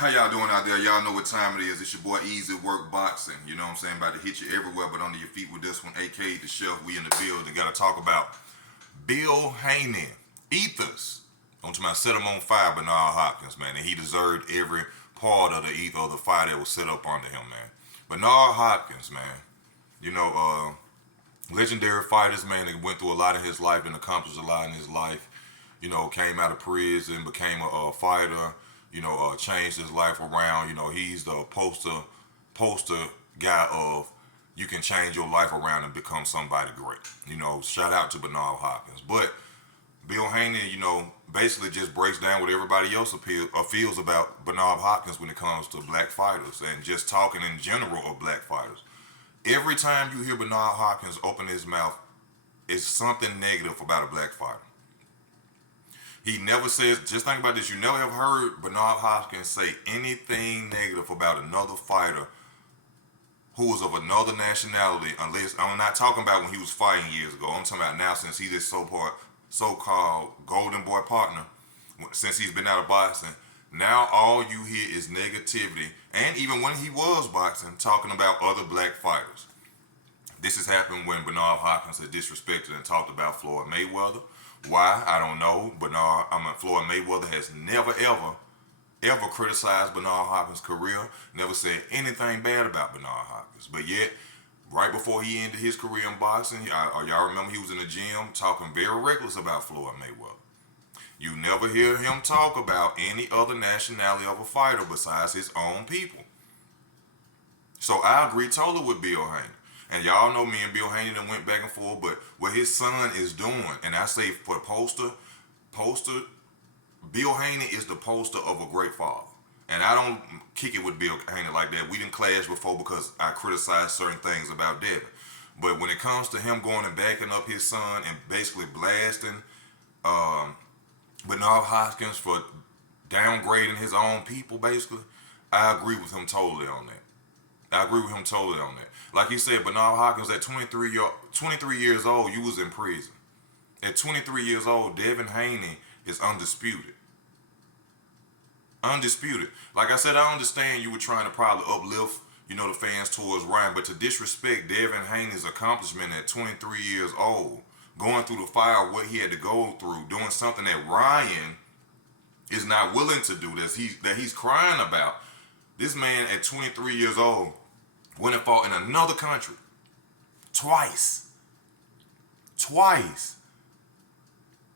How y'all doing out there? Y'all know what time it is. It's your boy Easy Work Boxing. You know what I'm saying? About to hit you everywhere but under your feet with this one. aka the chef. We in the building. Gotta talk about Bill Haney. Ethers. I'm talking about set him on fire, Bernard Hopkins, man. And he deserved every part of the ether of the fire that was set up under him, man. Bernard Hopkins, man. You know, legendary fighters, man, that went through a lot in his life and accomplished a lot in his life. You know, came out of prison, became a fighter. You know, changed his life around. You know, he's the poster guy of you can change your life around and become somebody great. You know, shout out to Bernard Hopkins. But Bill Haney, you know, basically just breaks down what everybody else feels about Bernard Hopkins when it comes to black fighters and just talking in general of black fighters. Every time you hear Bernard Hopkins open his mouth, it's something negative about a black fighter. He never says, just think about this, you never have heard Bernard Hopkins say anything negative about another fighter who was of another nationality, unless, I'm not talking about when he was fighting years ago, I'm talking about now since he's this so-called golden boy partner, since he's been out of boxing. Now all you hear is negativity, and even when he was boxing, talking about other black fighters. This has happened when Bernard Hopkins had disrespected and talked about Floyd Mayweather. Why? I don't know. Floyd Mayweather has never, ever criticized Bernard Hopkins' career, never said anything bad about Bernard Hopkins. But yet, right before he ended his career in boxing, y'all remember he was in the gym talking very reckless about Floyd Mayweather. You never hear him talk about any other nationality of a fighter besides his own people. So I agree totally with Bill Haney. And y'all know me and Bill Haney done went back and forth, but what his son is doing, and I say for poster, Bill Haney is the poster of a great father. And I don't kick it with Bill Haney like that. We didn't clash before because I criticized certain things about Devin. But when it comes to him going and backing up his son and basically blasting Bernard Hopkins for downgrading his own people, basically, I agree with him totally on that. Like he said, Bernard Hopkins at 23 years old, you was in prison. At 23 years old, Devin Haney is undisputed. Undisputed. Like I said, I understand you were trying to probably uplift, you know, the fans towards Ryan, but to disrespect Devin Haney's accomplishment at 23 years old, going through the fire, what he had to go through, doing something that Ryan is not willing to do, that he's crying about. This man at 23 years old went and fought in another country. Twice.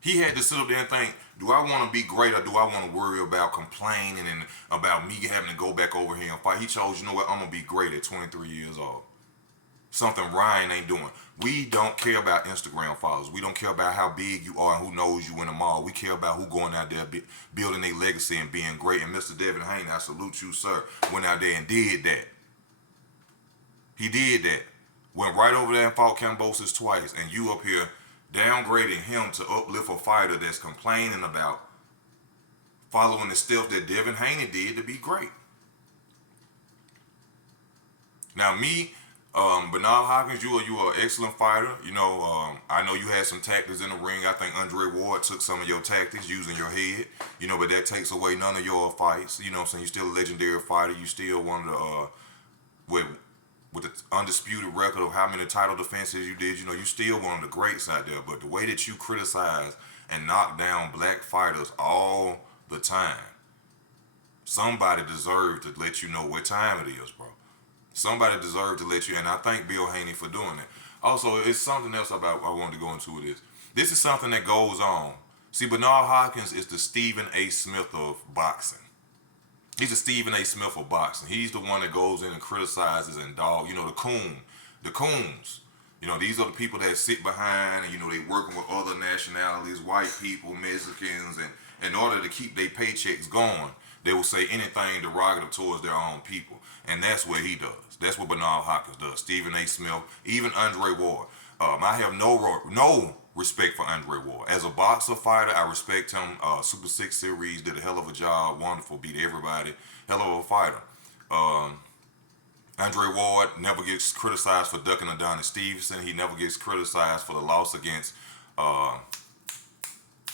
He had to sit up there and think, do I want to be great or do I want to worry about complaining and about me having to go back over here and fight? He chose, you know what, I'm going to be great at 23 years old. Something Ryan ain't doing. We don't care about Instagram followers. We don't care about how big you are and who knows you in the mall. We care about who going out there building their legacy and being great. And Mr. Devin Haney, I salute you, sir, went out there and did that. He did that. Went right over there and fought Kambosos twice. And you up here downgrading him to uplift a fighter that's complaining about following the steps that Devin Haney did to be great. Now me, Bernard Hopkins, you are an excellent fighter. You know, I know you had some tactics in the ring. I think Andre Ward took some of your tactics using your head. You know, but that takes away none of your fights. You know what I'm saying? You're still a legendary fighter. You still one of the, with the undisputed record of how many title defenses you did, you know, you still one of the greats out there. But the way that you criticize and knock down black fighters all the time, somebody deserves to let you know what time it is, bro. Somebody deserves to let you, and I thank Bill Haney for doing that. Also, it's something else I wanted to go into with this. This is something that goes on. See, Bernard Hopkins is the Stephen A. Smith of boxing. He's the Stephen A. Smith of boxing. He's the one that goes in and criticizes and you know, the coons. You know, these are the people that sit behind and, you know, they working with other nationalities, white people, Mexicans, and in order to keep their paychecks going, they will say anything derogative towards their own people. And that's what he does. That's what Bernard Hopkins does. Stephen A. Smith, even Andre Ward. I have no respect for Andre Ward. As a boxer fighter, I respect him. Super 6 Series, did a hell of a job. Wonderful, beat everybody. Hell of a fighter. Andre Ward never gets criticized for ducking Adonis Stevenson. He never gets criticized for the loss against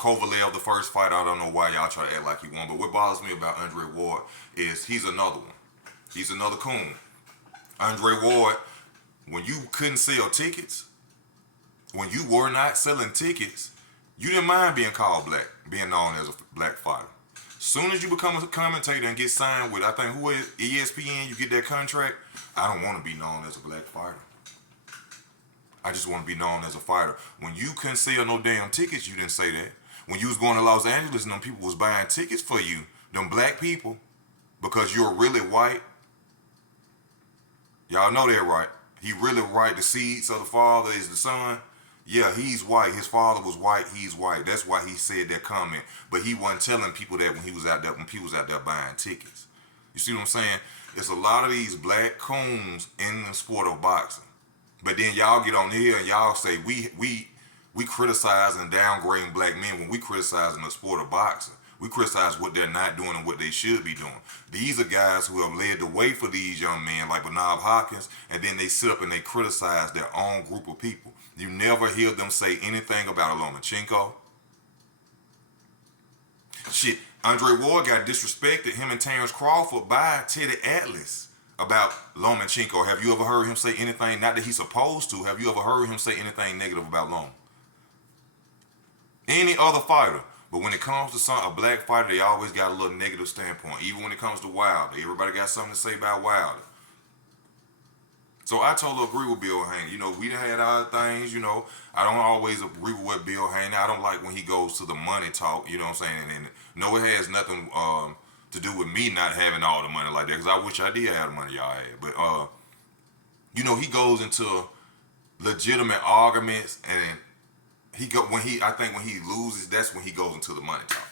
Kovalev, the first fight, I don't know why y'all try to act like he won, but what bothers me about Andre Ward is he's another one. He's another coon. Andre Ward, when you couldn't sell tickets, when you were not selling tickets, you didn't mind being called black, being known as a black fighter. Soon as you become a commentator and get signed with, I think, who is ESPN, you get that contract, I don't want to be known as a black fighter. I just want to be known as a fighter. When you couldn't sell no damn tickets, you didn't say that. When you was going to Los Angeles and them people was buying tickets for you, them black people, because you're really white, y'all know that, right? He really white. The seeds of the father is the son. Yeah, he's white. His father was white. He's white. That's why he said that comment. But he wasn't telling people that when he was out there, when people was out there buying tickets. You see what I'm saying? It's a lot of these black coons in the sport of boxing. But then y'all get on here and y'all say we criticize and downgrading black men when we criticizing the sport of boxing. We criticize what they're not doing and what they should be doing. These are guys who have led the way for these young men like Bernard Hopkins, and then they sit up and they criticize their own group of people. You never hear them say anything about a Lomachenko. Shit, Andre Ward got disrespected, him and Terrence Crawford, by Teddy Atlas about Lomachenko. Have you ever heard him say anything, not that he's supposed to, have you ever heard him say anything negative about Lom? Any other fighter. But when it comes to a black fighter, they always got a little negative standpoint. Even when it comes to Wilder, everybody got something to say about Wilder. So I totally agree with Bill Haney. You know, we had our things, you know. I don't always agree with what Bill Haney. I don't like when he goes to the money talk, you know what I'm saying? And no, it has nothing to do with me not having all the money like that, because I wish I did have the money y'all had. But, you know, he goes into legitimate arguments, and I think when he loses, that's when he goes into the money talk.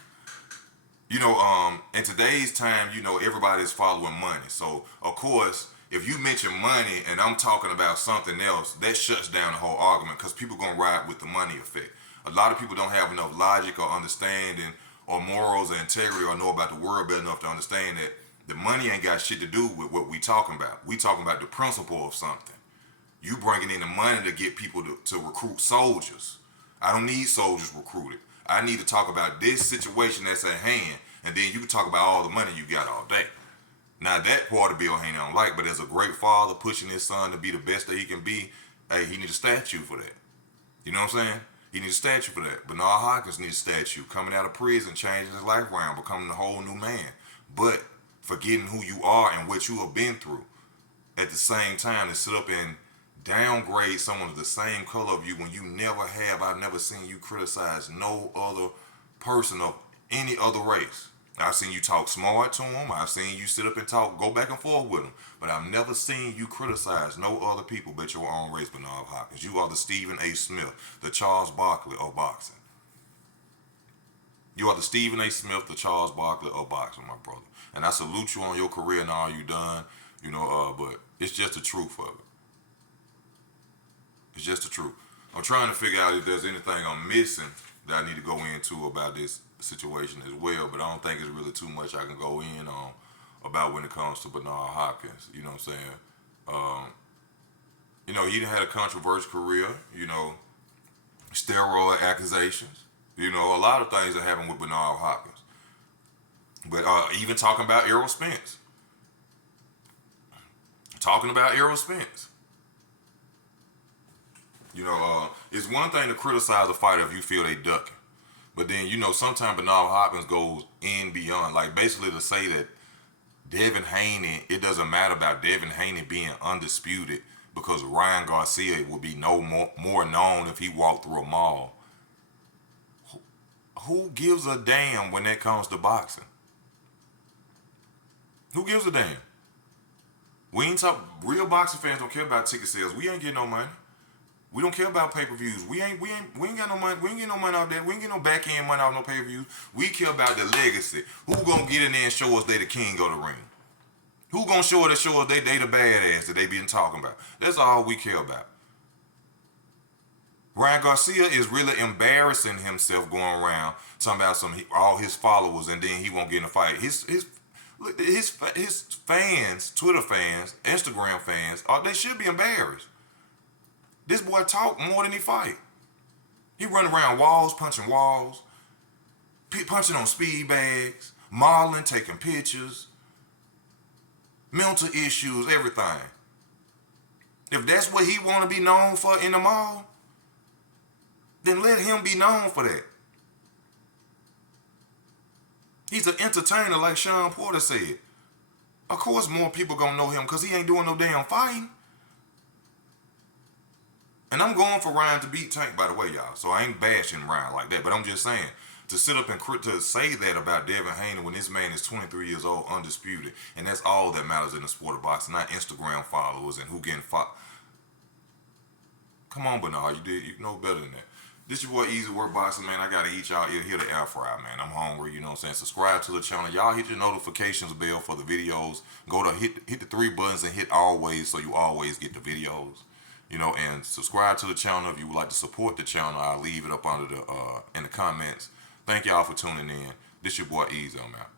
You know, in today's time, you know, everybody's following money. So, of course, if you mention money and I'm talking about something else, that shuts down the whole argument, because people going to ride with the money effect. A lot of people don't have enough logic or understanding or morals or integrity or know about the world better enough to understand that the money ain't got shit to do with what we talking about. We talking about the principle of something. You bringing in the money to get people to recruit soldiers. I don't need soldiers recruited. I need to talk about this situation that's at hand, and then you can talk about all the money you got all day. Now, that part of Bill Haney I don't like, but as a great father pushing his son to be the best that he can be, hey, he needs a statue for that. You know what I'm saying? He needs a statue for that. Bernard Hopkins needs a statue. Coming out of prison, changing his life around, becoming a whole new man. But forgetting who you are and what you have been through. At the same time, to sit up and downgrade someone of the same color of you when you never have. I've never seen you criticize no other person of any other race. I've seen you talk smart to them. I've seen you sit up and talk, go back and forth with them. But I've never seen you criticize no other people but your own race, Bernard Hopkins. You are the Stephen A. Smith, the Charles Barkley of boxing. You are the Stephen A. Smith, the Charles Barkley of boxing, my brother. And I salute you on your career and all you done. You know, but it's just the truth of it. It's just the truth. I'm trying to figure out if there's anything I'm missing that I need to go into about this situation as well, but I don't think it's really too much I can go in on about when it comes to Bernard Hopkins. You know what I'm saying? You know, he had a controversial career, you know, steroid accusations, you know, a lot of things that happened with Bernard Hopkins. But even talking about Errol Spence. You know, it's one thing to criticize a fighter if you feel they ducking. But then, you know, sometimes Bernard Hopkins goes in beyond. Like, basically to say that Devin Haney, it doesn't matter about Devin Haney being undisputed because Ryan Garcia would be no more known if he walked through a mall. Who gives a damn when that comes to boxing? Who gives a damn? Real boxing fans don't care about ticket sales. We ain't getting no money. We don't care about pay-per-views. We ain't got no money. We ain't get no money off that. We ain't get no back-end money off no pay-per-views. We care about the legacy. Who gonna get in there and show us they the king of the ring? Who gonna show us they the badass that they been talking about? That's all we care about. Ryan Garcia is really embarrassing himself going around talking about all his followers, and then he won't get in a fight. His fans, Twitter fans, Instagram fans, they should be embarrassed. This boy talk more than he fight. He run around walls, punching walls. punching on speed bags, modeling, taking pictures, mental issues, everything. If that's what he want to be known for in the mall, then let him be known for that. He's an entertainer, like Sean Porter said. Of course more people gonna know him because he ain't doing no damn fighting. And I'm going for Ryan to beat Tank, by the way, y'all. So I ain't bashing Ryan like that. But I'm just saying, to sit up and to say that about Devin Haney when this man is 23 years old, undisputed, and that's all that matters in the sport of boxing, not Instagram followers and who getting fought. Come on, Bernard, you know better than that. This your boy Easy Work Boxing, man. I gotta eat y'all here the air fryer, man. I'm hungry, you know what I'm saying? Subscribe to the channel. Y'all hit your notifications bell for the videos. Go to hit the 3 buttons and hit always so you always get the videos. You know, and subscribe to the channel if you would like to support the channel. I'll leave it up under the in the comments. Thank y'all for tuning in. This your boy Easy, I'm out.